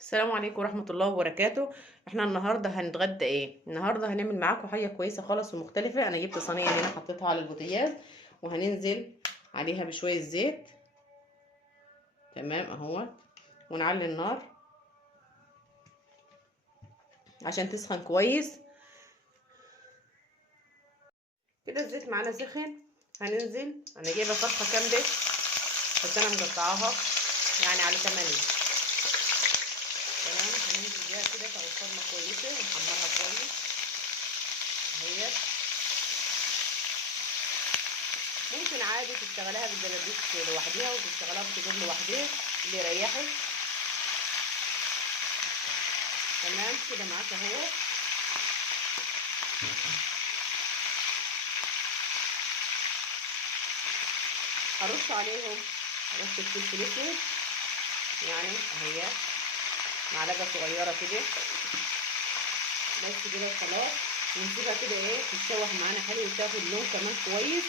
السلام عليكم ورحمة الله وبركاته. احنا النهاردة هنتغدى ايه؟ النهاردة هنعمل معاكم حاجة كويسة خالص ومختلفة. انا جبت صينية هنا حطيتها على البوتاجاز وهننزل عليها بشوية زيت. تمام اهو، ونعلي النار عشان تسخن كويس. كده الزيت معانا سخن. هننزل، انا جايبة فرخة كاملة بس انا مقطعاها يعني على 8. تمام، هننزل بيها كده كالفورمة كويسة ونحمرها كويس اهي. ممكن عادي تشتغلها بالدبابيس لوحدها وتشتغلها بتدور لوحدها اللي يريحك. تمام كده معاك اهو. هرش عليهم رشه فلفل اسود يعني اهي، معلقه صغيره كده بس كده خلاص. ونسيبها كده ايه تتشوح معانا حلو وتاخد لون كمان كويس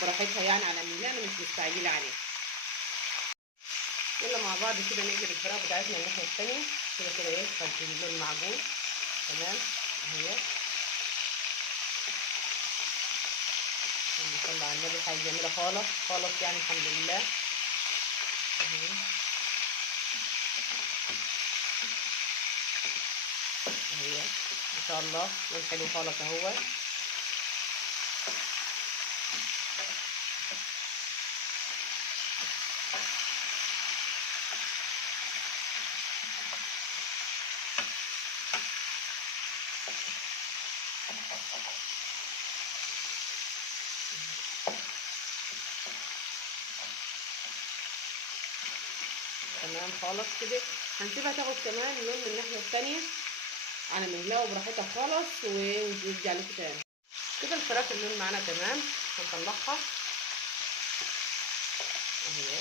براحتها يعني، على مهلها انا مش مستعجله عليها. يلا مع بعض كده نقلب الفراخ بتاعتنا الناحيه التانيه كده كده ايه خلي اللون معجون. تمام اهي، اللهم صل على النبي، حاجه جميله خالص خالص يعني الحمد لله اهي. اهي ما شاء الله لون حلو خالص اهو. تمام خالص كده. هنسيبها تاخد كمان لون من الناحيه التانيه على مهلها وبراحتها خالص ونرجع لكم تاني. كده الفراخ اللون معانا تمام، هنطلعها اهي.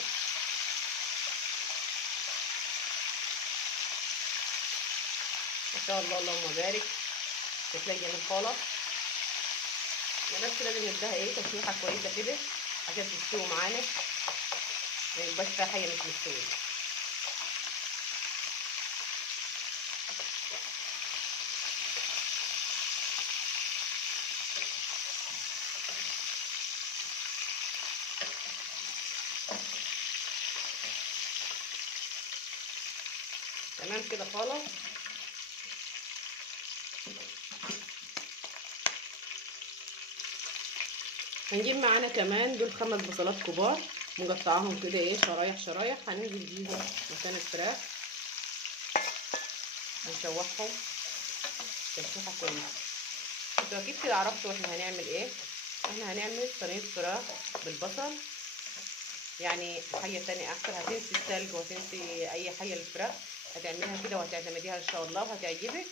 ما شاء الله اللهم بارك، شكلها جميل خالص. بس لازم نديها ايه تشويحه كويسه كده عشان تستوي معانا، ما يبقاش فيها حاجه مش مستويه. تمام كده خالص. هنجيب معانا كمان دول 5 بصلات كبار مقطعاهم كده ايه شرايح شرايح، هننزل بيهم مكان الفراخ ونشوحهم تشويحه كويسه. انتوا اكيد كده عرفتوا احنا هنعمل ايه. احنا هنعمل صينيه فراخ بالبصل، يعني حاجه تانية احسن. هتنسي التلج وهتنسي اي حاجه للفراخ، هتعملها كده وهتعتمديها ان شاء الله وهتعجبك.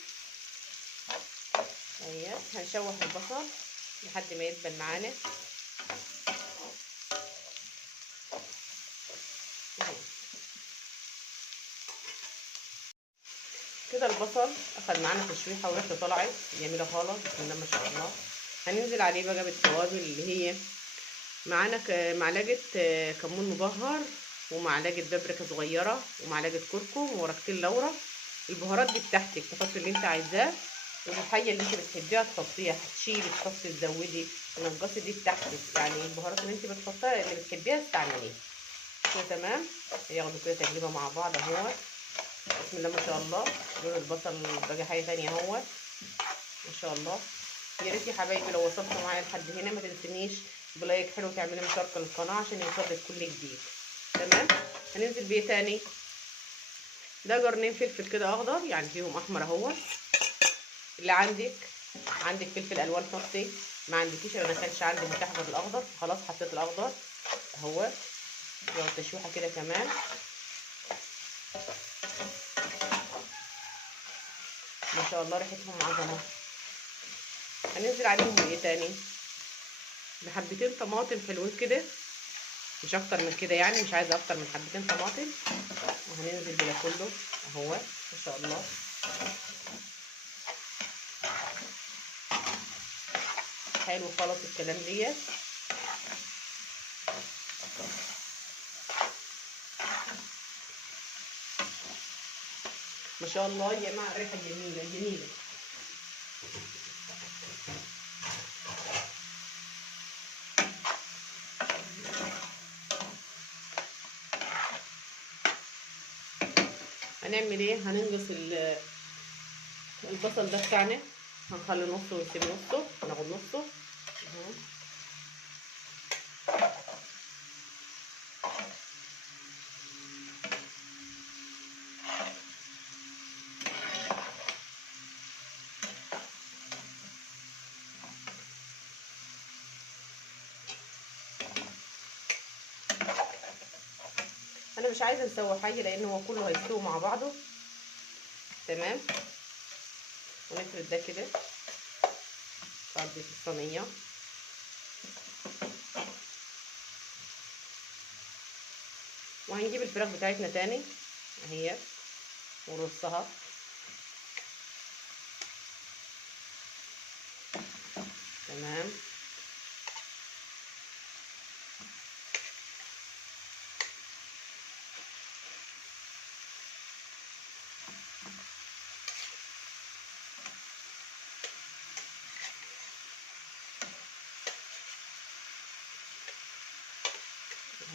اهي هنشوح البصل لحد ما يدبل معانا اهي. كده البصل اخد معانا تشويحه وريحته طلعت جميله خالص بسم الله ما شاء الله. هننزل عليه بقى بالتوابل اللي هي معانا معلقه كمون مبهر ومعلقه بابريكا صغيره ومعلقه كركم وورقتين لورا. البهارات دي بتاعتك تحط اللي انت عايزاه، والحاجه اللي انت بتحبيها تحطيها، هتشيلي تحطي تزودي تنقصي دي بتاعتك يعني. البهارات اللي انت بتحطيها اللي بتحبيها استعمليها كده. تمام، ياخدوا كده تقليبه مع بعض اهو. بسم الله ما شاء الله. لون البصل بقى حاجه تانية اهو ما شاء الله. يا ريت يا حبايبي لو وصلتوا معايا لحد هنا ما تنسونيش بلايك حلو تعملي مشاركه للقناه عشان يوصلك كل جديد. تمام، هننزل بيه تاني. ده قرنين فلفل كده اخضر يعني فيهم احمر اهو. اللي عندك فلفل الوان حطي، ما عندكيش انا ما كانش عندي متاح غير الاخضر خلاص حطيت الاخضر اهو. لو تشويحه كده كمان ما شاء الله ريحتهم عظمه. هننزل عليهم بايه تاني؟ بحبتين طماطم حلوين كده، مش اكتر من كده يعني، مش عايزه اكتر من حبتين طماطم. وهننزل بده كله اهو ما شاء الله. حلو خالص الكلام ديت. ما شاء الله يا جماعه، الريحه جميله جميله. هنعمل ايه؟ هننقص البصل ده بتاعنا، هنخلي نصه ونسيب نصه، ناخد نصه اهو. انا مش عايزه نسوي حاجه لان هو كله هيستوي مع بعضه. تمام. ونفرد ده كده في الصينيه، وهنجيب الفراخ بتاعتنا تاني اهي ونرصها. تمام.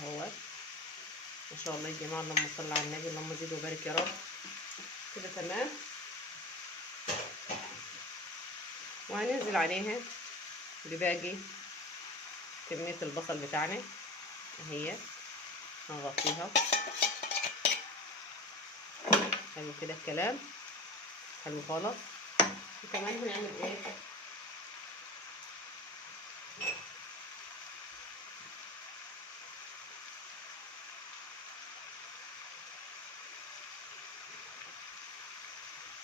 اهوت. ما شاء الله يا جماعه، اللهم صل على النبي، اللهم زد وبارك يا رب. كده تمام. وهننزل عليها بباقي كميه البصل بتاعنا اهي، هنغطيها. حلو كده الكلام، حلو خالص. وكمان هنعمل ايه؟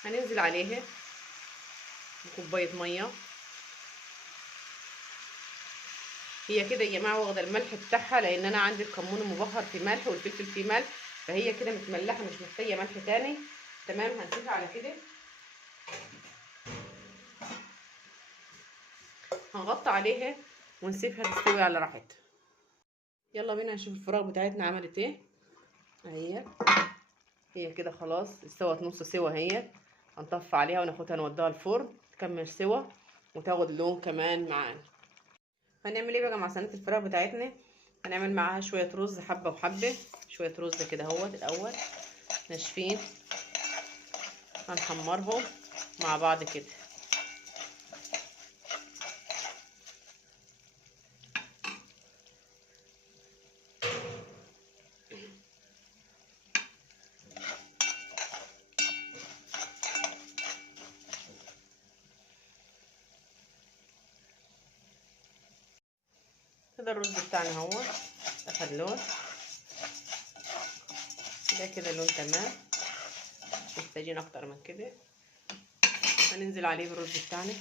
هننزل عليها بكوبايه ميه. هي كده يا جماعه واخده الملح بتاعها، لان انا عندي الكمون المبهر فيه ملح والفلفل فيه ملح، فهي كده متملحه مش محتاجه ملح تاني. تمام. هنسيبها على كده، هنغطي عليها ونسيبها تستوي على راحتها. يلا بينا نشوف الفراخ بتاعتنا عملت ايه. اهي هي كده خلاص استوت نص سوا اهي. هنطفي عليها وناخدها نوديها الفرن تكمل سوا وتاخد لون كمان معانا. هنعمل ايه بقى مع صينيه الفراخ بتاعتنا؟ هنعمل معاها شويه رز حبه وحبه، شويه رز كده اهوت الاول ناشفين، هنحمرهم مع بعض كده. كده الرز بتاعنا اهو اخد لون ده كده، لون تمام، مش محتاجين اكتر من كده. هننزل عليه بالرز بتاعنا.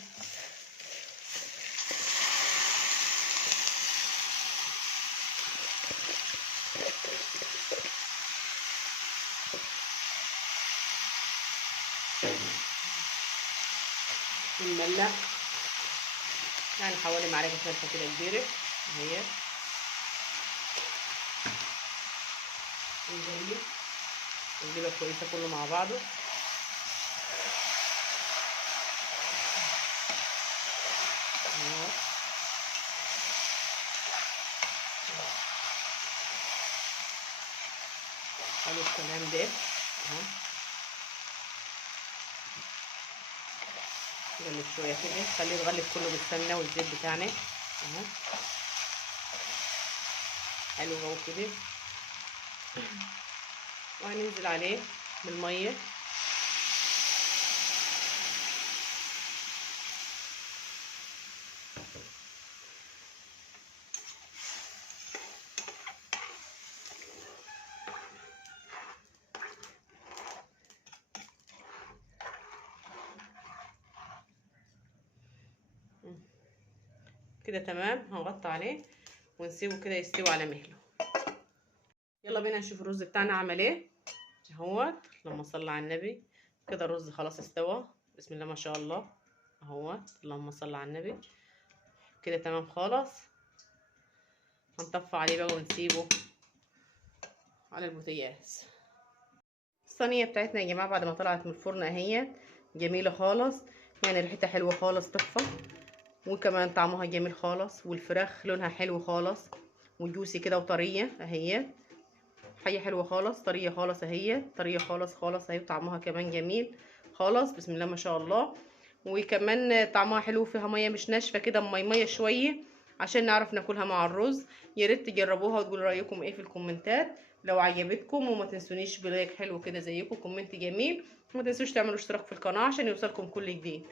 ونملح يعني حوالي معلقه ملح كده كبيره اهي. نقلبها كويسه كله مع بعضه. حلو الكلام ده اهو. نقلب شويه كده، خليه يتغلب كله بالسمنه والزيت بتاعنا اهو. حلو اهو كده. وهننزل عليه بالميه. كده تمام. هنغطي عليه ونسيبه كده يستوي على مهله. يلا بينا نشوف الرز بتاعنا عمل ايه اهوت. اللهم صل على النبي. كده الرز خلاص استوى، بسم الله ما شاء الله اهوت. اللهم صل على النبي. كده تمام خالص. هنطفي عليه بقى ونسيبه على البوتاجاز. الصينيه بتاعتنا يا جماعه بعد ما طلعت من الفرن اهي جميله خالص، يعني ريحتها حلوه خالص تحفه، وكمان طعمها جميل خالص، والفراخ لونها حلو خالص وجوسي كده وطريه اهي، حاجه حلوه خالص، طريه خالص اهي، طريه خالص خالص اهي، طعمها كمان جميل خالص بسم الله ما شاء الله. وكمان طعمها حلو، فيها ميه مش ناشفه كده، ميه شويه عشان نعرف ناكلها مع الرز. يا ريت تجربوها وتقولوا رايكم ايه في الكومنتات لو عجبتكم، وما تنسونيش بلايك حلو كده زيكم، كومنت جميل، وما تنسوش تعملوا اشتراك في القناه عشان يوصلكم كل جديد.